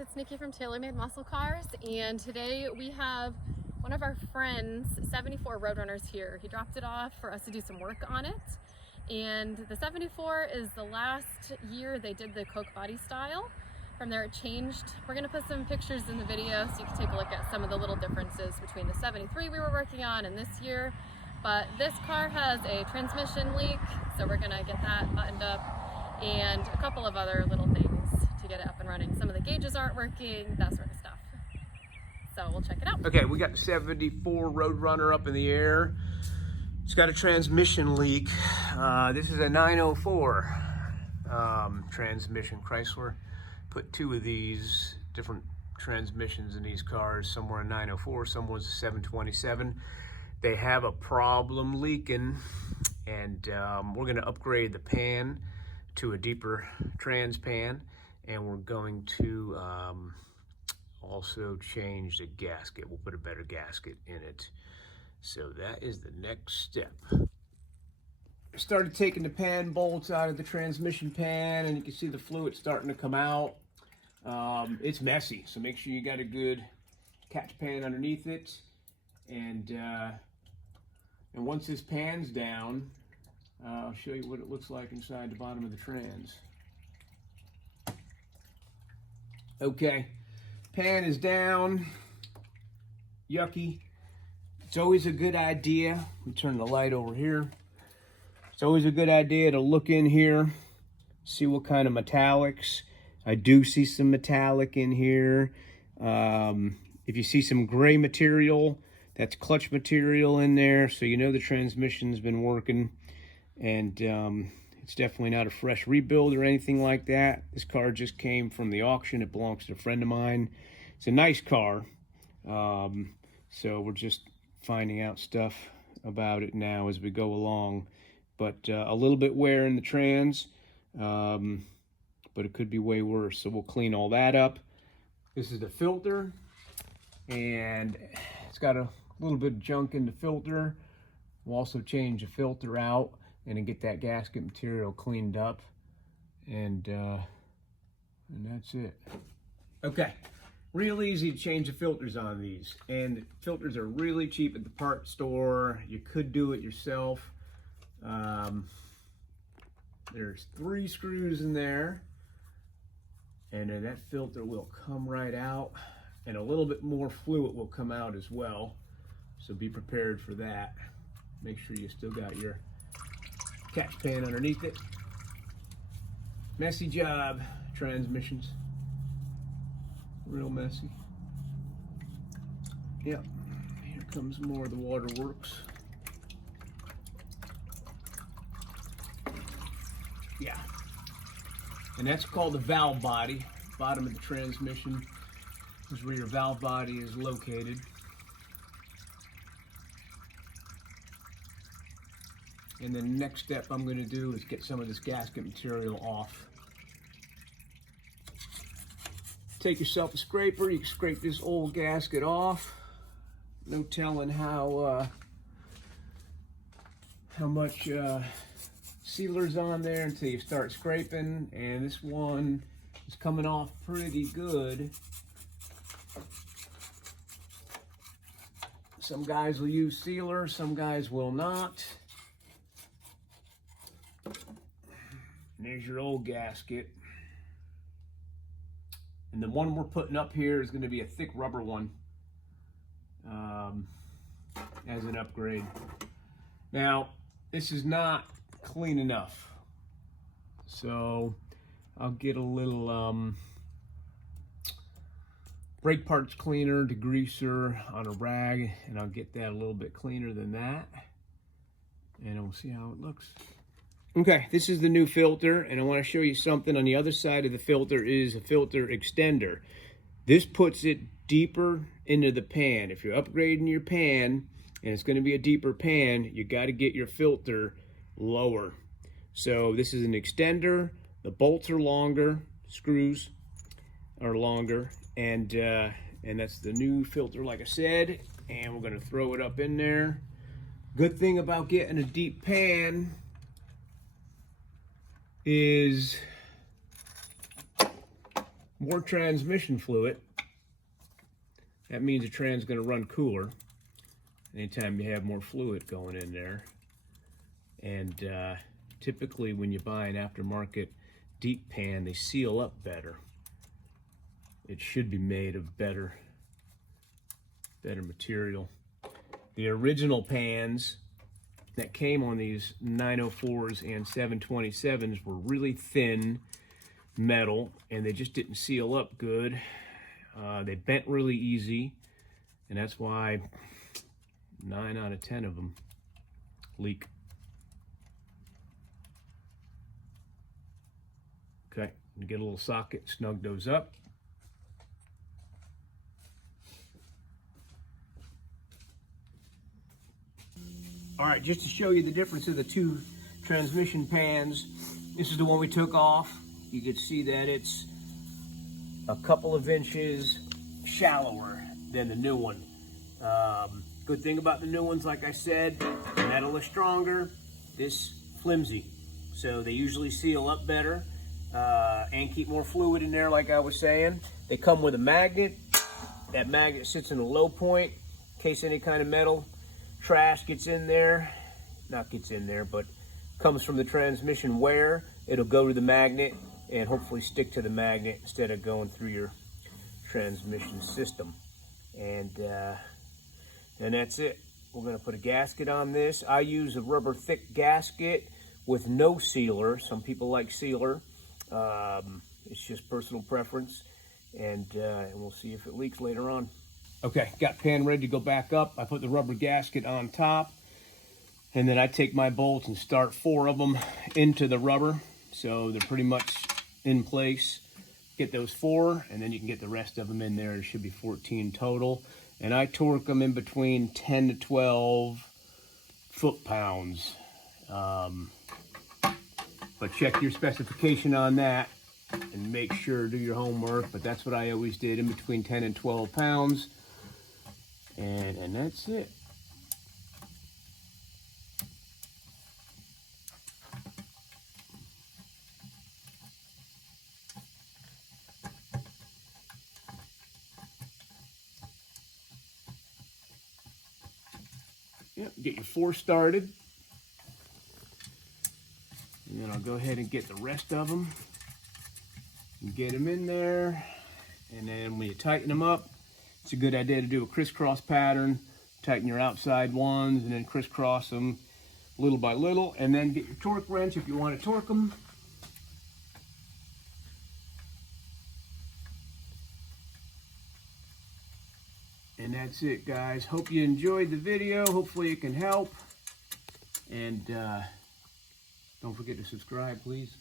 it's Nikki from TaylorMade Muscle Cars, and today we have one of our friends, 74 Roadrunners here. He dropped it off for us to do some work on it, and the 74 is the last year they did the Coke body style. From there it changed. We're going to put some pictures in the video so you can take a look at some of the little differences between the 73 we were working on and this year. But this car has a transmission leak, so we're going to get that buttoned up, and a couple of other little things to get it up and running. Some of the gauges aren't working, that sort of stuff. So we'll check it out. Okay, we got the 74 Roadrunner up in the air. It's got a transmission leak. This is a 904 transmission. Chrysler put two of these different transmissions in these cars. Some were a 904, some was a 727. They have a problem leaking, and we're going to upgrade the pan to a deeper trans pan, and we're going to also change the gasket. We'll put a better gasket in it. So that is the next step. I started taking the pan bolts out of the transmission pan, and you can see the fluid starting to come out. It's messy, so make sure you got a good catch pan underneath it. And once this pan's down, I'll show you what it looks like inside the bottom of the trans. Okay, pan is down. Yucky. It's always a good idea. Let me turn the light over here. It's always a good idea to look in here, see what kind of metallics. I do see some metallic in here. If you see some gray material, that's clutch material in there, so you know the transmission's been working. And it's definitely not a fresh rebuild or anything like that. This car just came from the auction. It belongs to a friend of mine. It's a nice car. So we're just finding out stuff about it now as we go along. But a little bit wear in the trans, but it could be way worse. So we'll clean all that up. This is the filter, and it's got a little bit of junk in the filter. We'll also change the filter out and then get that gasket material cleaned up, and that's it. Okay, real easy to change the filters on these, and the filters are really cheap at the parts store. You could do it yourself. There's 3 screws in there, and then that filter will come right out, and a little bit more fluid will come out as well, so be prepared for that. Make sure you still got your catch pan underneath it. Messy job, transmissions. Real messy. Yep, here comes more of the waterworks. Yeah, and that's called the valve body. Bottom of the transmission is where your valve body is located. And the next step I'm going to do is get some of this gasket material off. Take yourself a scraper. You can scrape this old gasket off. No telling how much sealer's on there until you start scraping, and this one is coming off pretty good. Some guys will use sealer, some guys will not. And there's your old gasket. And the one we're putting up here is going to be a thick rubber one as an upgrade. Now, this is not clean enough, so I'll get a little brake parts cleaner, degreaser on a rag, and I'll get that a little bit cleaner than that, and we'll see how it looks. Okay, this is the new filter, and I want to show you something. On the other side of the filter is a filter extender. This puts it deeper into the pan. If you're upgrading your pan and it's going to be a deeper pan, you got to get your filter lower. So this is an extender. The bolts are longer, screws are longer, and that's the new filter, like I said. And we're going to throw it up in there. Good thing about getting a deep pan is more transmission fluid. That means the tran's going to run cooler anytime you have more fluid going in there. And typically when you buy an aftermarket deep pan, they seal up better. It should be made of better material. The original pans that came on these 904s and 727s were really thin metal, and they just didn't seal up good. They bent really easy, and that's why 9 out of 10 of them leak. Okay, get a little socket, snug those up. All right, just to show you the difference of the two transmission pans, this is the one we took off. You can see that it's a couple of inches shallower than the new one. Good thing about the new ones, like I said, the metal is stronger, this flimsy. So they usually seal up better and keep more fluid in there, like I was saying. They come with a magnet. That magnet sits in a low point in case any kind of metal trash gets in there. Not gets in there, but comes from the transmission wear. It'll go to the magnet and hopefully stick to the magnet instead of going through your transmission system. And that's it. We're going to put a gasket on this. I use a rubber thick gasket with no sealer. Some people like sealer. It's just personal preference, and we'll see if it leaks later on. Okay, got pan ready to go back up. I put the rubber gasket on top, and then I take my bolts and start 4 of them into the rubber, so they're pretty much in place. Get those 4, and then you can get the rest of them in there. There should be 14 total, and I torque them in between 10 to 12 foot-pounds. But check your specification on that and make sure, do your homework. But that's what I always did, in between 10 and 12 pounds. And that's it. Yep, get your 4 started. And then I'll go ahead and get the rest of them and get them in there. And then when you tighten them up, it's a good idea to do a crisscross pattern. Tighten your outside ones and then crisscross them little by little. And then get your torque wrench if you want to torque them. And that's it, guys. Hope you enjoyed the video. Hopefully it can help. And don't forget to subscribe, please.